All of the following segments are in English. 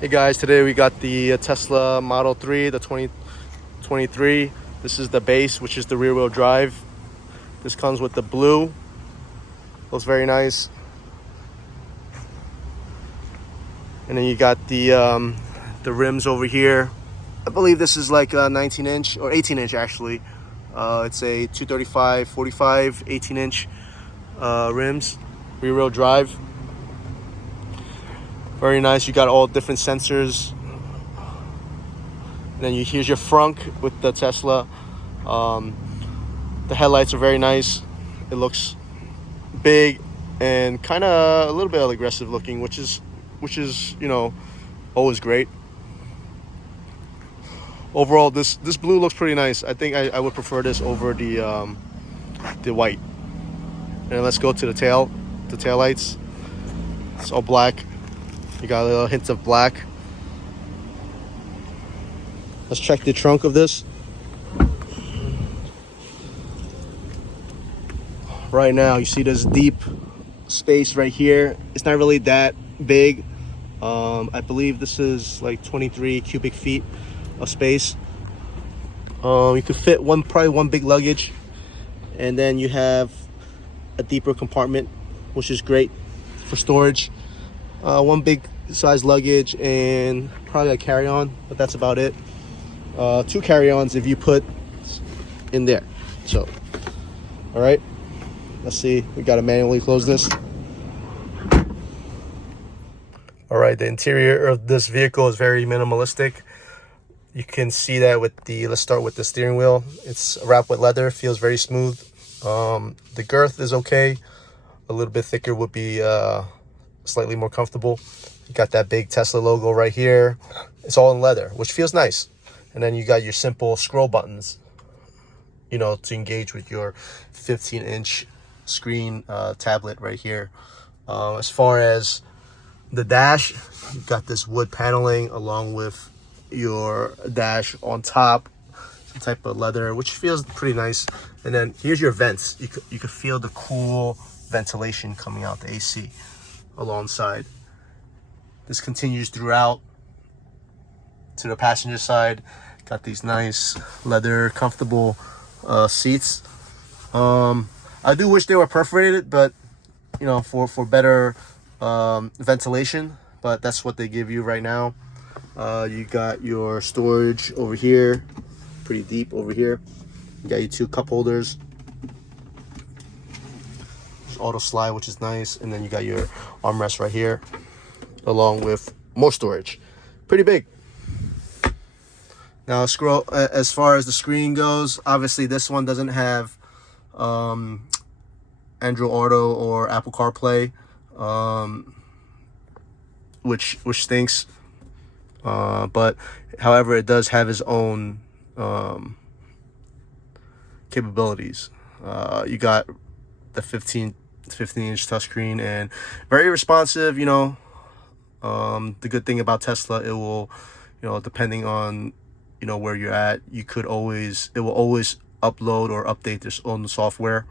Hey guys, today we got the Tesla Model 3, the 2023. This is the base, which is the rear wheel drive. This comes with the blue. Looks very nice. And then you got the rims over here. I believe this is like a 19 inch or 18 inch actually. It's a 235, 45, 18 inch rims, rear wheel drive. Very nice. You got all different sensors. And then here's your frunk with the Tesla. The headlights are very nice. It looks big and kind of a little bit aggressive looking, which is always great. Overall, this blue looks pretty nice. I think I would prefer this over the white. And let's go to the tail lights. It's all black. You got a little hint of black. Let's check the trunk of this. Right now, you see this deep space right here. It's not really that big. I believe this is like 23 cubic feet of space. You could fit probably one big luggage, and then you have a deeper compartment, which is great for storage. One big size luggage and probably a carry-on, but that's about it. Two carry-ons if you put in there. So, all right, let's see. We got to manually close this. All right, the interior of this vehicle is very minimalistic. You can see that with let's start with the steering wheel. It's wrapped with leather, feels very smooth. The girth is okay. A little bit thicker would be slightly more comfortable. You got that big Tesla logo right here. It's all in leather, which feels nice. And then you got your simple scroll buttons, to engage with your 15-inch screen tablet right here. As far as the dash, you got this wood paneling along with your dash on top, some type of leather, which feels pretty nice. And then here's your vents. You could feel the cool ventilation coming out, the AC alongside. This continues throughout to the passenger side. Got these nice leather comfortable seats. I do wish they were perforated, but for better ventilation, but that's what they give you right now. You got your storage over here, pretty deep over here. You got your two cup holders. There's auto slide, which is nice, and then you got your armrest right here along with more storage. Pretty big. Now as far as the screen goes, obviously this one doesn't have Android Auto or Apple CarPlay, which stinks. But however, it does have its own capabilities. You got the 15-inch touchscreen and very responsive. The good thing about Tesla, it will, depending on where you're at, it will always upload or update its own software,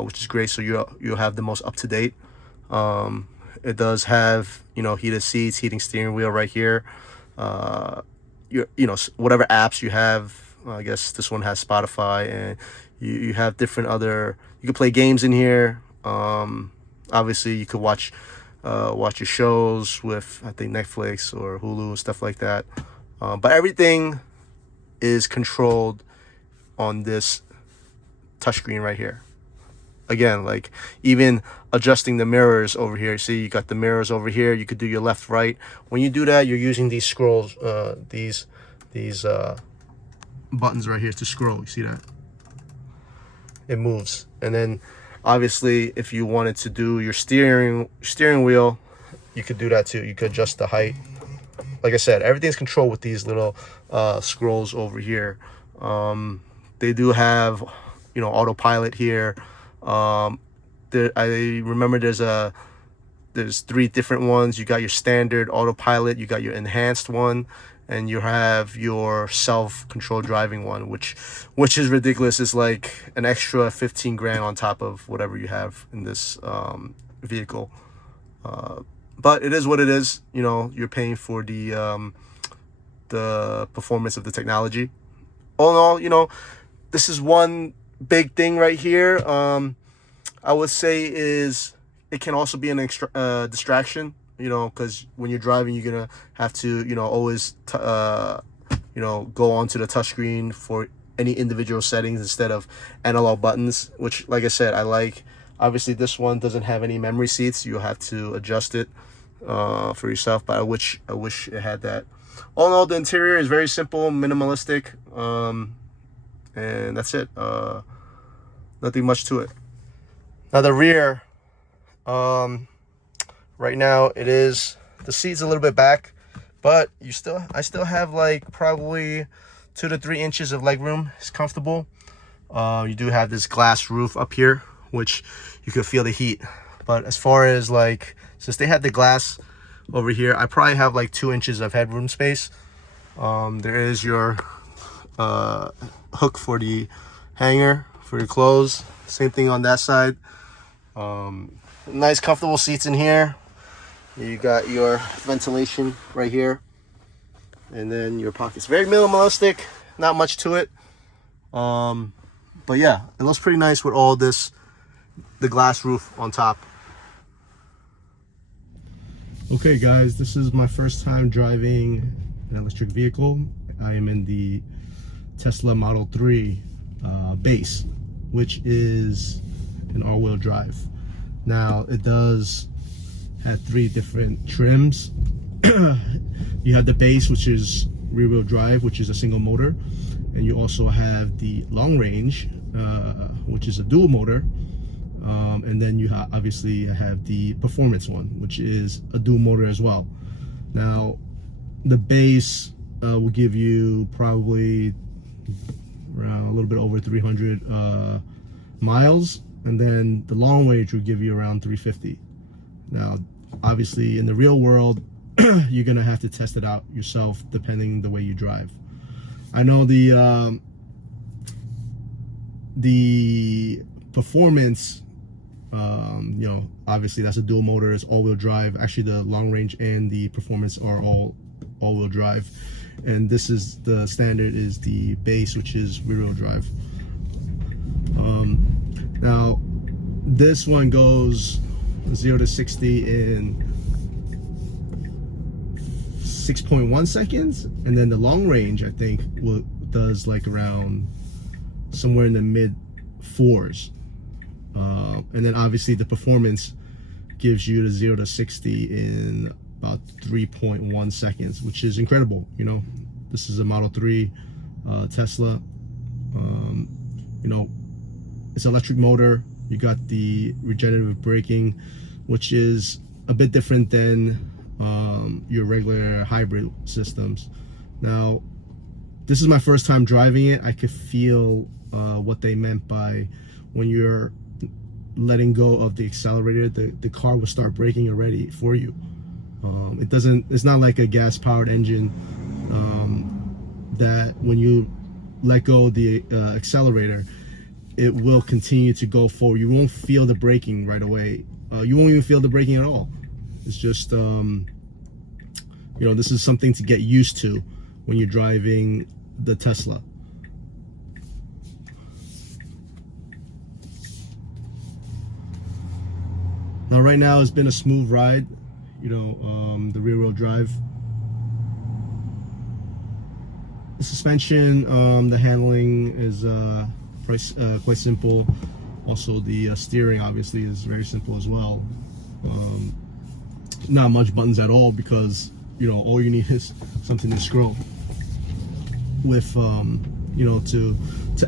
which is great. So you'll have the most up-to-date. It does have heated seats, heating steering wheel right here. Whatever apps you have, I guess this one has Spotify, and you have different other. You can play games in here. Obviously, you could watch your shows with, I think, Netflix or Hulu, stuff like that. But everything is controlled on this touchscreen right here. Again, like even adjusting the mirrors over here. See, you got the mirrors over here. You could do your left, right. When you do that, you're using these scrolls, these buttons right here to scroll. You see that? It moves. And then obviously, if you wanted to do your steering wheel, you could do that too. You could adjust the height. Like I said, everything's controlled with these little scrolls over here. They do have, autopilot here. I remember there's three different ones. You got your standard autopilot, you got your enhanced one, and you have your self-controlled driving one, which is ridiculous. It's like an extra 15 grand on top of whatever you have in this vehicle. but it is what it is. You know, you're paying for the performance of the technology. All in all, you know, this is one big thing right here. I would say is it can also be an extra distraction, you know, because when you're driving, you're gonna have to, you know, always you know, go onto the touchscreen for any individual settings instead of analog buttons, which, like I said, I like. Obviously this one doesn't have any memory seats. You'll have to adjust it for yourself, but I wish it had that. All in all, the interior is very simple, minimalistic, and that's it. Nothing much to it. Now the rear, right now it is, the seat's a little bit back, but I still have like probably 2 to 3 inches of leg room. It's comfortable. You do have this glass roof up here, which you could feel the heat. But as far as like, since they had the glass over here, I probably have like 2 inches of headroom space. There is your hook for the hanger for your clothes. Same thing on that side. Nice comfortable seats in here. You got your ventilation right here, and then your pockets. Very minimalistic, not much to it. But yeah, it looks pretty nice with all this, the glass roof on top. Okay guys, this is my first time driving an electric vehicle. I am in the Tesla Model 3 base, which is an all-wheel drive. Now it does have 3 different trims. You have the base, which is rear-wheel drive, which is a single motor, and you also have the long range, which is a dual motor, and then you obviously have the performance one, which is a dual motor as well. Now the base will give you probably around a little bit over 300 miles, and then the long range will give you around 350. Now obviously in the real world you're gonna have to test it out yourself depending the way you drive. I know the performance, you know, obviously that's a dual motor, it's all-wheel drive. Actually the long range and the performance are all-wheel drive, and this is the standard is the base, which is rear-wheel drive. Now this one goes 0 to 60 in 6.1 seconds, and then the long range I think does like around somewhere in the mid 4s, and then obviously the performance gives you the 0 to 60 in about 3.1 seconds, which is incredible. You know, this is a Model 3 Tesla. You know, it's an electric motor. You got the regenerative braking, which is a bit different than your regular hybrid systems. Now this is my first time driving it. I could feel what they meant by when you're letting go of the accelerator, the car will start braking already for you. It's not like a gas powered engine that when you let go of the accelerator, it will continue to go forward. You won't feel the braking right away. You won't even feel the braking at all. It's just, you know, this is something to get used to when you're driving the Tesla. Now right now it's been a smooth ride, you know, the rear-wheel drive. The suspension, the handling is quite simple. Also the steering obviously is very simple as well. Not much buttons at all, because you know all you need is something to scroll with, you know, to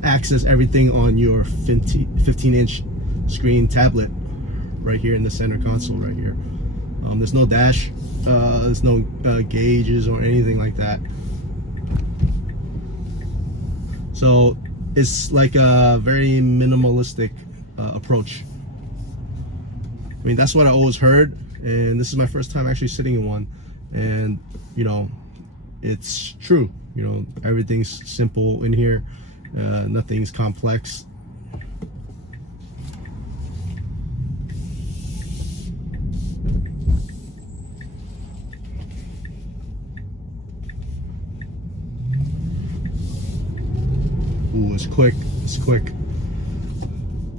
access everything on your 15-inch screen tablet right here in the center console right here. There's no dash, there's no gauges or anything like that. So it's like a very minimalistic approach. I mean, that's what I always heard, and this is my first time actually sitting in one, and you know, it's true. You know, everything's simple in here, nothing's complex. it's quick. It's quick.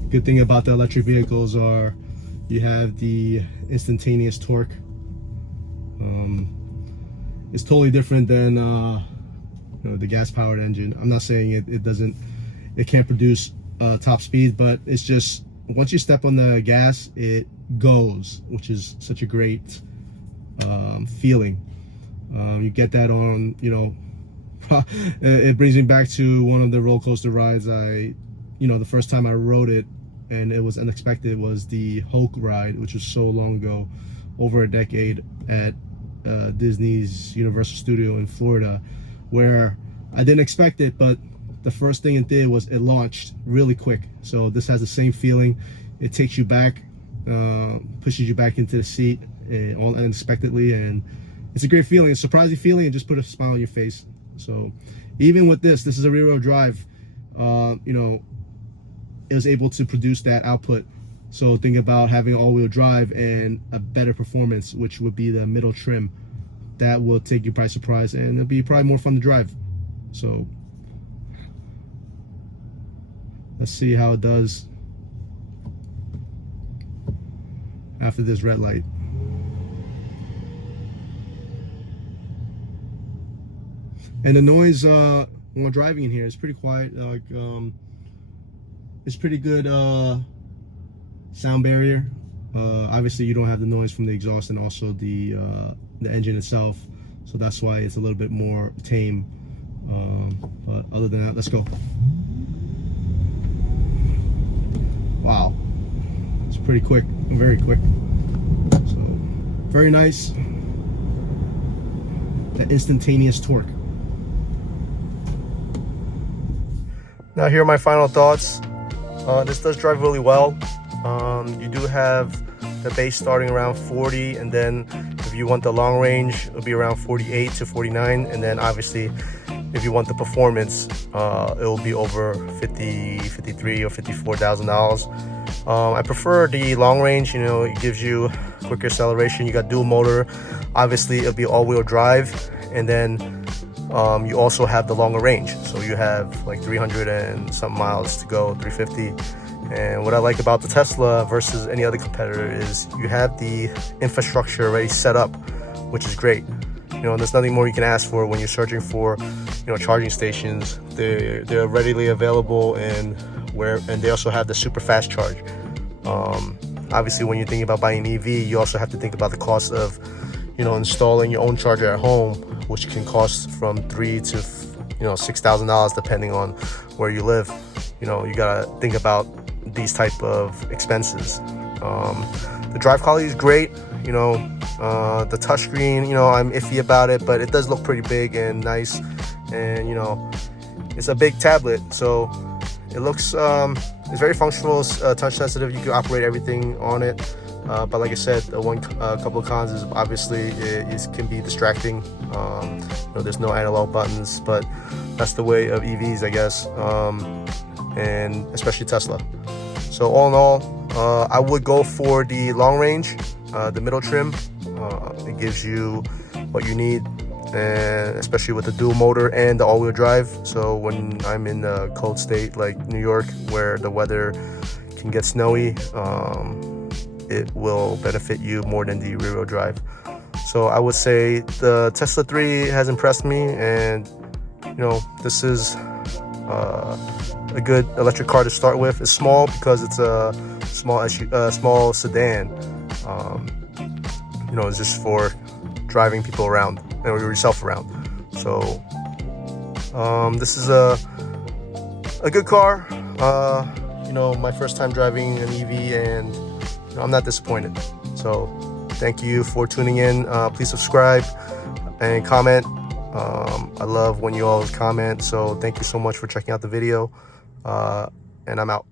Good thing about the electric vehicles are you have the instantaneous torque. It's totally different than the gas-powered engine. I'm not saying it can't produce top speed, but it's just once you step on the gas, it goes, which is such a great feeling. You get that on, it brings me back to one of the roller coaster rides the first time I rode it, and it was unexpected, was the Hulk ride, which was so long ago, over a decade, at Disney's Universal Studio in Florida, where I didn't expect it, but the first thing it did was it launched really quick. So this has the same feeling. It takes you back, pushes you back into the seat all unexpectedly, and it's a great feeling, a surprising feeling, and just put a smile on your face. So even with this is a rear-wheel drive, it was able to produce that output. So think about having all-wheel drive and a better performance, which would be the middle trim. That will take you by surprise, and it'll be probably more fun to drive. So let's see how it does after this red light. And the noise while driving in here is pretty quiet. Like it's pretty good sound barrier. Obviously you don't have the noise from the exhaust and also the engine itself, so that's why it's a little bit more tame. But other than that, let's go. Wow, it's pretty quick, very quick. So very nice. That instantaneous torque. Now here are my final thoughts. This does drive really well. You do have the base starting around 40, and then if you want the long range, it'll be around 48 to 49, and then obviously if you want the performance, it will be over 50, 53 or $54,000. I prefer the long range. It gives you quicker acceleration. You got dual motor, obviously it'll be all-wheel drive, and then you also have the longer range, so you have like 300 and some miles to go, 350. And what I like about the Tesla versus any other competitor is you have the infrastructure already set up, which is great. There's nothing more you can ask for when you're searching for charging stations. They're readily available, and they also have the super fast charge. Obviously when you're thinking about buying an EV, you also have to think about the cost of installing your own charger at home, which can cost from $3,000 to $6,000 depending on where you live. You gotta think about these type of expenses. The drive quality is great. The touchscreen, I'm iffy about it, but it does look pretty big and nice, and it's a big tablet, so it looks it's very functional. It's touch sensitive. You can operate everything on it. But like I said, a couple of cons is obviously it can be distracting. There's no analog buttons, but that's the way of EVs, I guess, and especially Tesla. So all in all, I would go for the long range, the middle trim. It gives you what you need, and especially with the dual motor and the all-wheel drive. So when I'm in a cold state like New York, where the weather can get snowy, it will benefit you more than the rear-wheel drive. So I would say the Tesla 3 has impressed me, and this is a good electric car to start with. It's small because it's a small sedan. It's just for driving people around or yourself around. So this is a good car. My first time driving an EV, and I'm not disappointed. So thank you for tuning in. Please subscribe and comment. I love when you all comment, so thank you so much for checking out the video, and I'm out.